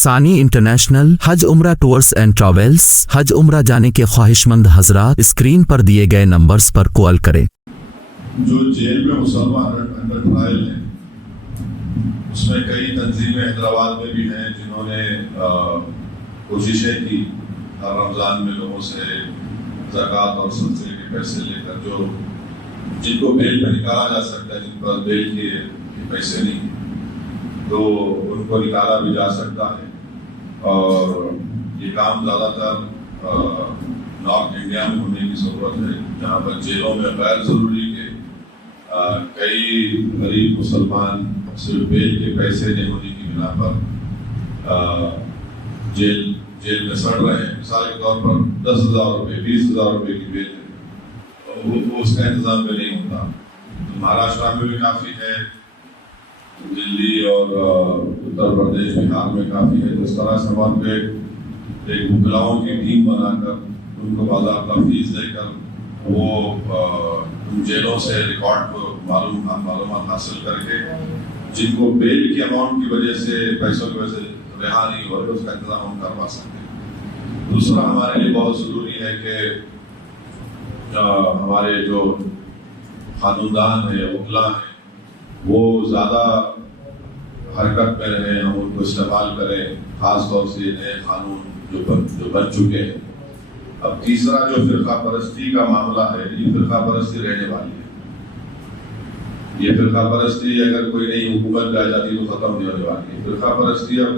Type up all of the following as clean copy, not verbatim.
ثانی انٹرنیشنل حج عمرہ tours and travels. حج عمرہ جانے کے خواہش مند حضرات اسکرین پر دیے گئے نمبرز پر کال کریں۔ جو جیل میں مسلمان انڈر ٹرائل ہیں، اس میں کئی تنظیمیں حیدرآباد میں بھی ہیں جنہوں نے کوششیں کی ہر رمضان میں لوگوں سے زکوٰۃ اور صدقے کے پیسے لے کر جو جن کو بیل پہ نکالا جا سکتا ہے، جن پر بیل کے پیسے نہیں تو ان کو نکالا بھی جا سکتا ہے۔ اور یہ کام زیادہ تر نارتھ انڈیا میں ہونے کی ضرورت ہے، جہاں پر جیلوں میں غیر ضروری کہ کئی غریب مسلمان صرف بیل کے پیسے نہیں ہونے کی بنا پر جیل میں سڑ رہے ہیں۔ مثال کے طور پر 10,000 روپے 20,000 روپے کی بیل ہے، وہ اس کا انتظام میں نہیں ہوتا۔ مہاراشٹر میں بھی کافی ہے، دلی اور اتر پردیش بہار میں کافی ہے۔ تو اس طرح سے وہاں پہ ایک وکلاؤں کی ٹیم بنا کر ان کو باضابطہ فیس دے کر وہ جیلوں سے ریکارڈ کو معلومات حاصل کر کے جن کو بیل کی اماؤنٹ کی وجہ سے پیسوں کی وجہ سے رہا نہیں ہو رہا، اس کا انتظام ہم کروا سکتے ہیں۔ دوسرا ہمارے لیے بہت ضروری ہے کہ ہمارے جو قانون ہیں، وکلا ہیں، وہ زیادہ حرکت میں رہیں، ہم ان کو استعمال کریں، خاص طور سے نئے قانون جو بن چکے ہیں۔ اب تیسرا جو فرقہ پرستی کا معاملہ ہے، یہ فرقہ پرستی رہنے والی ہے۔ یہ فرقہ پرستی اگر کوئی نئی حکومت لائی جاتی تو ختم نہیں ہونے والی ہے۔ فرقہ پرستی اب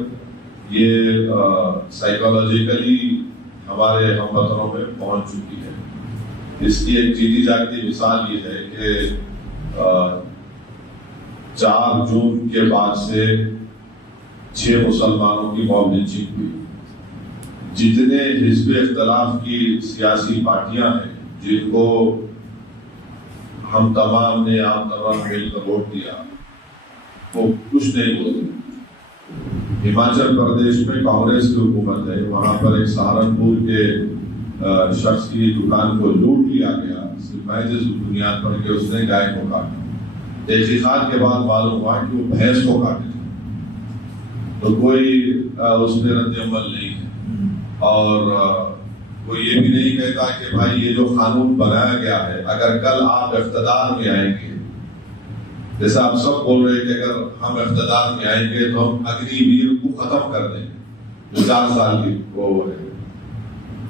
یہ سائیکالوجیکلی ہمارے ہم وطنوں میں پہنچ چکی ہے۔ اس کی ایک جیتی جاگتی مثال یہ ہے کہ 4 جون کے بعد سے 6 مسلمانوں کی موب لنچنگ ہوئی۔ جتنے حزب اختلاف کی سیاسی پارٹیاں ہیں جن کو ہم تمام نے عام تمام مل کر ووٹ دیا، وہ کچھ نہیں بولے۔ ہماچل پردیش میں کانگریس کی حکومت ہے، وہاں پر ایک سہارنپور کے شخص کی دکان کو لوٹ لیا گیا صرف محض اس بنیاد پر کہ اس نے گائے کو کاٹا۔ تحقیقات کے بعد معلوم ہوا کہ وہ بھینس کو کاٹے تھے، تو کوئی اس پہ رد عمل نہیں ہے۔ اور وہ یہ بھی نہیں کہتا کہ بھائی یہ جو قانون بنایا گیا ہے، اگر کل آپ اقتدار میں آئیں گے، جیسا آپ سب بول رہے ہیں کہ اگر ہم اقتدار میں آئیں گے تو ہم اگنی ویر کو ختم کر دیں گے، جو 4 سال کی وہ ہے۔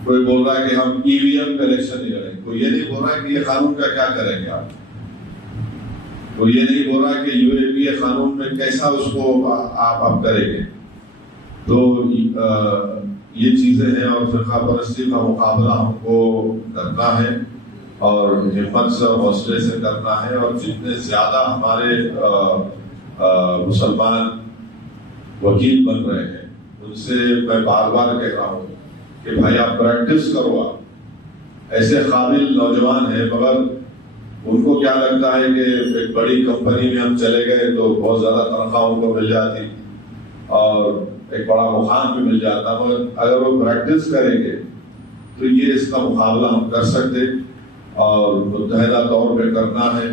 کوئی بول رہا ہے کہ ہم EVM کا الیکشن نہیں لڑیں گے، کوئی یہ نہیں بول رہا ہے کہ یہ قانون کا کیا کریں گے آپ، کوئی یہ نہیں بول رہا ہے کہ UAPA قانون میں کیسا اس کو آپ اب کریں گے۔ تو یہ چیزیں ہیں، اور فرقہ پرستی کا مقابلہ ہم کو کرنا ہے اور ہمت سے اور حوصلے سے کرنا ہے۔ اور جتنے زیادہ ہمارے مسلمان وکیل بن رہے ہیں ان سے میں بار بار کہہ رہا ہوں کہ بھائی آپ پریکٹس کرو۔ آپ ایسے قابل نوجوان ہیں، مگر ان کو کیا لگتا ہے کہ ایک بڑی کمپنی میں ہم چلے گئے تو بہت زیادہ تنخواہ ان کو مل جاتی اور ایک بڑا مقام بھی مل جاتا، مگر اگر وہ پریکٹس کریں گے تو یہ اس کا مقابلہ ہم کر سکتے اور متحدہ طور پہ کرنا ہے۔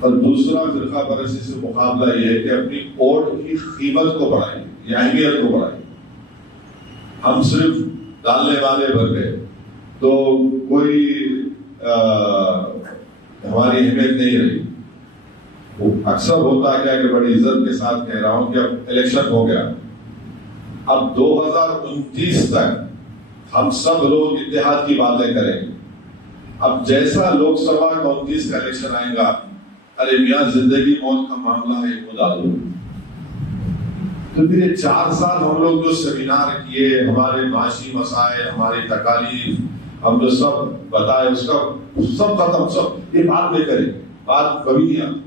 اور دوسرا فرقہ پرستی سے مقابلہ یہ ہے کہ اپنی ووٹ کی قیمت کو بڑھائیں یا اہمیت کو بڑھائیں۔ ہم صرف ڈالنے والے بن گئے تو کوئی ہماری اہمیت نہیں رہی۔ اکثر ہوتا کیا کہ بڑی عزت کے ساتھ کہہ رہا ہوں کہ اب الیکشن ہو گیا، اب 2029 تک ہم سب لوگ اتحاد کی باتیں کریں گے۔ اب جیسا لوک سبھا کا 29 کا الیکشن آئے گا، ارے میاں زندگی موت کا معاملہ ہے، خدا دو۔ تو پھر یہ 4 سال ہم لوگ جو سیمینار کیے، ہمارے معاشی مسائل، ہماری تکالیف ہم جو سب بتائے، اس کا سب ختم، سب یہ بعد میں کریں، بات کبھی نہیں آتی،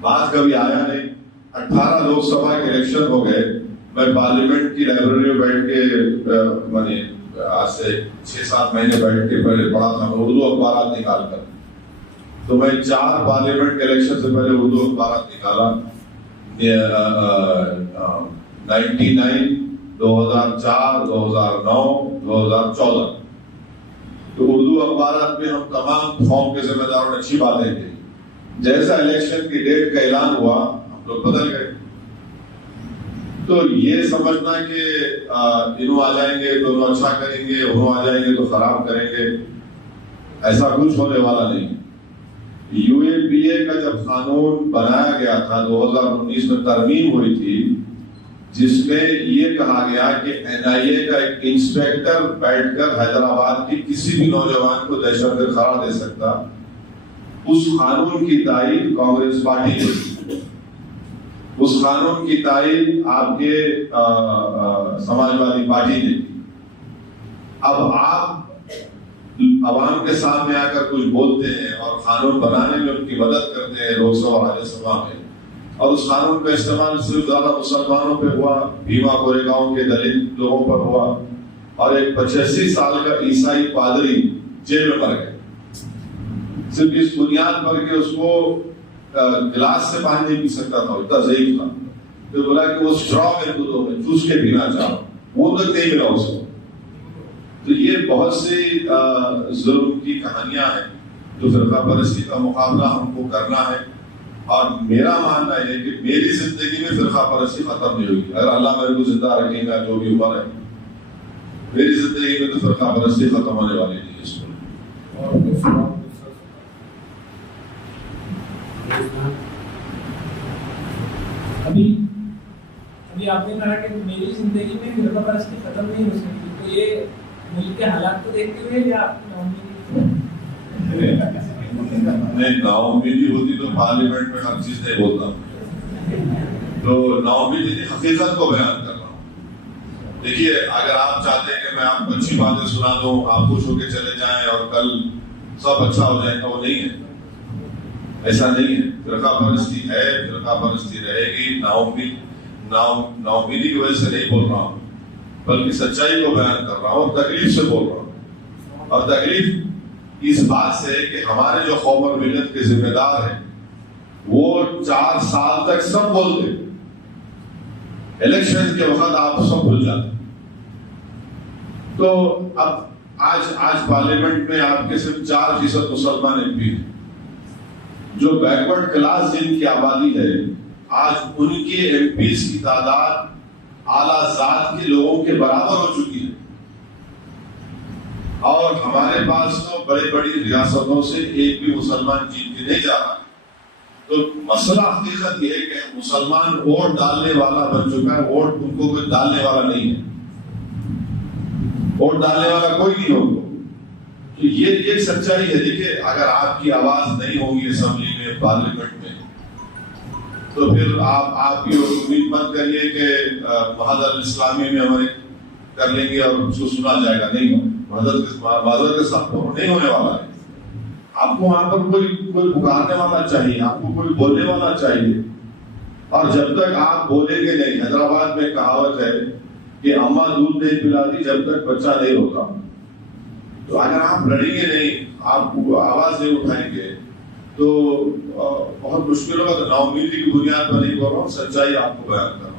بات کبھی آیا نہیں۔ 18 لوک سبھا کے الیکشن ہو گئے، میں پارلیمنٹ کی لائبریری میں بیٹھ کے میں نے آج سے 6-7 مہینے بیٹھ کے پہلے پڑھا تھا اردو اخبارات نکال کر، تو میں 4 پارلیمنٹ کے الیکشن سے پہلے اردو اخبارات نکالا، 99، 2004، 2009، 2014۔ تو اردو اخبارات میں ہم تمام قوم کے ذمہ داروں نے اچھی باتیں کی۔ جیسا الیکشن کی ڈیٹ کا اعلان ہوا ہم لوگ بدل گئے، تو یہ سمجھنا کہ انہوں آ جائیں گے دونوں اچھا کریں گے، انہوں آ جائیں گے تو خراب کریں گے، ایسا کچھ ہونے والا نہیں۔ یو اے پی اے کا جب قانون بنایا گیا تھا 2019 میں ترمیم ہوئی تھی، جس میں یہ کہا گیا کہ این آئی اے کا ایک انسپیکٹر بیٹھ کر حیدرآباد کے کسی بھی نوجوان کو دہشت گرد قرار دے سکتا، اس قانون کی تائید کانگریس پارٹی نے کی، اس قانون کی تائید آپ کے سماجوادی پارٹی نے کی۔ اب آپ عوام کے سامنے آ کر کچھ بولتے ہیں اور قانون بنانے میں ان کی مدد کرتے ہیں لوک سبھا راجیہ سبھا میں، اور اس قانون کا استعمال صرف زیادہ مسلمانوں پہ ہوا، بھیما کوریگاؤں کے دلت لوگوں پر ہوا، اور ایک 85 سال کا عیسائی پادری جیل میں مر گئے صرف اس بنیاد پر کہ اس کو گلاس سے پانی نہیں پی سکتا تھا، اتنا ضعیف تھا، تو بولا کہ وہ اسٹرا میرے کو دو، میں چوس کے پینا چاہوں، وہ تک نہیں ملا اس کو۔ تو یہ بہت سی ظلم کی کہانیاں ہیں جو فرقہ پرستی کا مقابلہ ہم کو کرنا ہے، اور میرا ماننا ہے کہ میری زندگی میں فرقہ پرستی ختم نہیں ہوگی، اگر اللہ میرے کو زندہ رکھے گا جو بھی عمر ہے، میری زندگی میں تو فرقہ پرستی ختم ہونے والی نہیں ہے۔ اس کو ابھی آپ نے کہا کہ میری زندگی میں فرقہ پرستی ختم نہیں ہو سکتی، تو یہ ملک کے حالات کو دیکھتے ہوئے یا آپ نہیں، نا امیدی ہوتی تو پارلیمنٹ میں ہر چیز نہیں بولتا، تو نا امیدی حقیقت کو بیان کر رہا ہوں۔ دیکھیے، اگر آپ چاہتے ہیں کہ میں آپ کو اچھی باتیں سنا دوں، آپ خوش ہو کے چلے جائیں اور کل سب اچھا ہو جائے گا، وہ نہیں ہے، ایسا نہیں ہے۔ فرقہ پرستی ہے، فرقہ پرستی رہے گی، نا امیدی کی وجہ سے نہیں بول رہا ہوں، بلکہ سچائی کو بیان کر رہا ہوں اور تکلیف سے بول رہا ہوں، اور تکلیف اس بات سے کہ ہمارے جو قوم اور ملت کے ذمہ دار ہیں وہ 4 سال تک سب بولتے، الیکشن کے وقت آپ سب بھول جاتے، تو اب آج پارلیمنٹ میں آپ کے صرف 4% مسلمان ایم پی ہیں، جو بیکورڈ کلاس جن کی آبادی ہے، آج ان کے ایم پیز کی تعداد اعلیٰ ذات کے لوگوں کے برابر ہو چکی ہے، اور ہمارے پاس تو بڑی بڑی ریاستوں سے ایک بھی مسلمان جیت کے نہیں جا رہا۔ تو مسئلہ حقیقت یہ ہے کہ مسلمان ووٹ ڈالنے والا بن چکا ہے، ووٹ ان کو کوئی ڈالنے والا نہیں ہے، ووٹ ڈالنے والا کوئی نہیں ہوگا۔ یہ سچائی ہے۔ دیکھیے، اگر آپ کی آواز نہیں ہوگی اسمبلی میں، پارلیمنٹ میں، تو پھر آپ یہ امید مت کریے کہ محض الاسلامی میں ہمارے کر لیں گے اور اس کو سنا جائے گا، نہیں ہو، معذرت کے ساتھ نہیں ہونے والا ہے۔ آپ کو وہاں پر کوئی پکارنے والا چاہیے، آپ کو کوئی بولنے والا چاہیے، اور جب تک آپ بولیں گے نہیں، حیدرآباد میں کہاوت ہے کہ اماں دودھ نہیں پلاتی جب تک بچہ نہیں ہوتا، تو اگر آپ لڑیں گے نہیں، آپ آواز نہیں اٹھائیں گے، تو بہت مشکل ہوگا۔ تو نا امیدی کی بنیاد پر نہیں بول رہا ہوں، سچائی آپ کو بیان کر رہا ہوں۔